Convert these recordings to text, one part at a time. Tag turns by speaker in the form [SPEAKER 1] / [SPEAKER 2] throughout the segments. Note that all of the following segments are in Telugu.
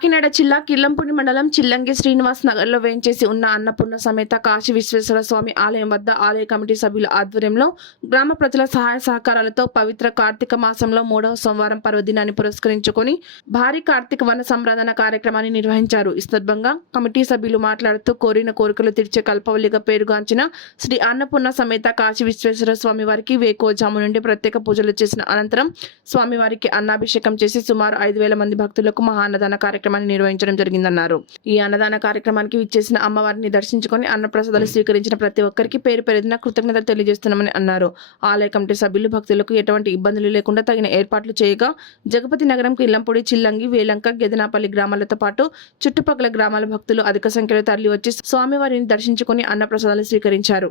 [SPEAKER 1] కాకినాడ జిల్లా కిల్లంపూడి మండలం చిల్లంగి శ్రీనివాస్ నగర్లో వేయించేసి ఉన్న అన్నపూర్ణ సమేత కాశీ విశ్వేశ్వర స్వామి ఆలయం వద్ద ఆలయ కమిటీ సభ్యుల ఆధ్వర్యంలో గ్రామ ప్రజల సహాయ సహకారాలతో పవిత్ర కార్తీక మాసంలో మూడవ సోమవారం పర్వదినాన్ని పురస్కరించుకొని భారీ కార్తీక వన సంప్రదన కార్యక్రమాన్ని నిర్వహించారు. ఈ సందర్భంగా కమిటీ సభ్యులు మాట్లాడుతూ కోరిన కోరికలు తీర్చే కల్పవల్లిగా పేరుగాంచిన శ్రీ అన్నపూర్ణ సమేత కాశీ విశ్వేశ్వర స్వామి వారికి వేకోజాము నుండి ప్రత్యేక పూజలు చేసిన అనంతరం స్వామివారికి అన్నాభిషేకం చేసి సుమారు ఐదు వేల మంది భక్తులకు మహా కార్యక్రమం కార్యక్రమాన్ని నిర్వహించడం జరిగిందన్నారు. ఈ అన్నదాన కార్యక్రమానికి విచ్చేసిన అమ్మవారిని దర్శించుకొని అన్నప్రసాదాలు స్వీకరించిన ప్రతి ఒక్కరికి పేరు పేరున కృతజ్ఞతలు తెలియజేస్తున్నామని అన్నారు. ఆలయ కమిటీ సభ్యులు భక్తులకు ఎటువంటి ఇబ్బందులు లేకుండా తగిన ఏర్పాట్లు చేయగా జగపతి నగరం కిల్లంపూడి చిల్లంగి వేలంక గెదనాపల్లి గ్రామాలతో పాటు చుట్టుపక్కల గ్రామాల భక్తులు అధిక సంఖ్యలో తరలి వచ్చి స్వామివారిని దర్శించుకొని అన్నప్రసాదాలు స్వీకరించారు.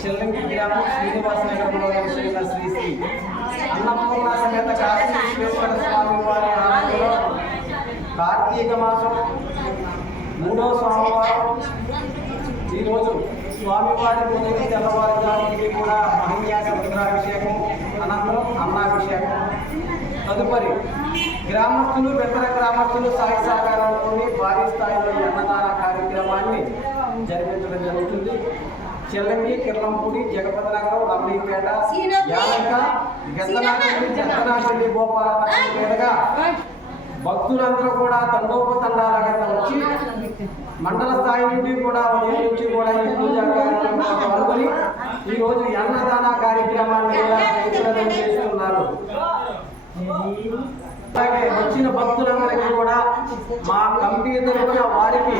[SPEAKER 2] చిల్లంగి గ్రామం శ్రీనివాస నగరంలో వెలిసిన శ్రీ శ్రీ అన్నపూర్ణ సమేత కాశీ స్వామి వారి ఆలయంలో కార్తీక మాసం మూడో సోమవారం ఈరోజు స్వామివారి ఉదయం తెల్లవారుజాము నుండి కూడా మహన్యాస రుద్రాభిషేకం అనంతరం అన్నాభిషేకం. తదుపరి గ్రామస్తులు పెద్దల గ్రామస్తులు సాయి సహకారంతో భారీ స్థాయిలో అన్నదాన కార్యక్రమాన్ని జరిపించడం జరుగుతుంది. చెల్లంగి కిర్లంపూడి జగపతి నగరం రమణీపేట యాలక గెత్తనాపల్లి జంతనాపల్లి గోపాలపట్నం మీదుగా భక్తులందరూ కూడా తండోపతండాలుగా వచ్చి మండల స్థాయి నుండి కూడా ఉదయం నుంచి కూడా ఈ పూజా కార్యక్రమంలో పాల్గొని ఈరోజు అన్నదాన కార్యక్రమాన్ని కూడా జయప్రదం చేస్తున్నారు. అలాగే వచ్చిన భక్తులందరికీ కూడా మా కమిటీ తరఫున వారికి